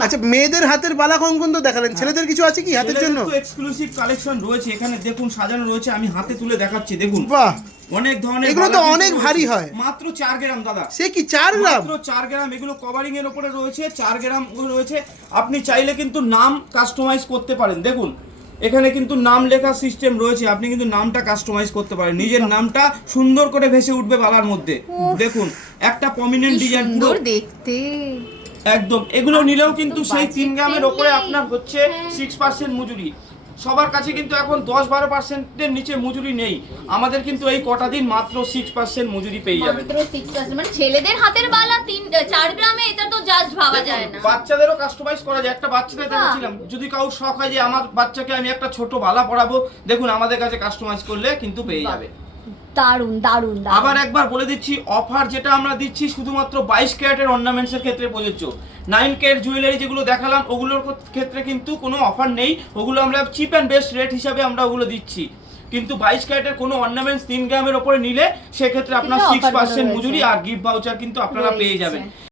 আচ্ছা, মেয়েদের হাতের বালা কঙ্কন তো দেখালেন, ছেলেদের কিছু আছে কি হাতের জন্য? তো এক্সক্লুসিভ কালেকশন রয়েছে এখানে, দেখুন সাজানো রয়েছে, আমি হাতে তুলে দেখাচ্ছি, দেখুন বাহ, অনেক ধরনের। এগুলো তো বালা কিন্তু অনেক রয়েছে। ভারী হয়। মাত্র 4 গ্রাম দাদা। সে কি 4 গ্রাম? মাত্র 4 গ্রাম, এগুলো কভারিং এর উপরে রয়েছে, 4 গ্রাম রয়েছে। আপনি চাইলে কিন্তু নাম কাস্টমাইজ করতে পারেন, দেখুন এখানে কিন্তু নাম লেখা সিস্টেম রয়েছে, আপনি কিন্তু নামটা কাস্টমাইজ করতে পারেন, নিজের নামটা সুন্দর করে ভেসে উঠবে বালার মধ্যে। দেখুন একটা প্রমিনেন্ট ডিজাইন পুরো দেখতে একদম। এগুলো নিলেও কিন্তু সেই 3 গ্রামের উপরে আপনার হচ্ছে 6% মজুরি। সবার কাছে কিন্তু এখন 10-12%-এর নিচে মজুরি নেই, আমাদের কিন্তু এই কটা দিন মাত্র 6% মজুরি পেয়ে যাবেন। মাত্র 6%, মানে ছেলেদের হাতের বালা 4 গ্রামে, এটা তো জাস্ট ভাবা যায় না। বাচ্চাদেরও কাস্টমাইজ করা যায়, একটা বাচ্চাদের দেখাচ্ছিলাম, যদি কারোর শখ হয় যে আমার বাচ্চাকে আমি একটা ছোট বালা পরাবো, দেখুন আমাদের কাছে কাস্টমাইজ করলে কিন্তু পেয়ে যাবে। দারুন দারুন। আবার একবার বলে দিচ্ছি, অফার যেটা আমরা দিচ্ছি শুধুমাত্র 22 ক্যারেটের অর্নামেন্টস এর ক্ষেত্রে প্রযোজ্য। 9 ক্যারেট জুয়েলারি যেগুলো দেখালাম ওগুলোর ক্ষেত্রে কিন্তু কোনো অফার নেই, ওগুলো আমরা চিপ অ্যান্ড বেস্ট রেট হিসাবে আমরা ওগুলো দিচ্ছি। কিন্তু 22 ক্যারেটের কোনো অর্নামেন্টস 3 গ্রামের ওপরে নিলে সেক্ষেত্রে আপনার 6% মজুরি আর গিফট ভাউচার কিন্তু আপনারা পেয়ে যাবেন।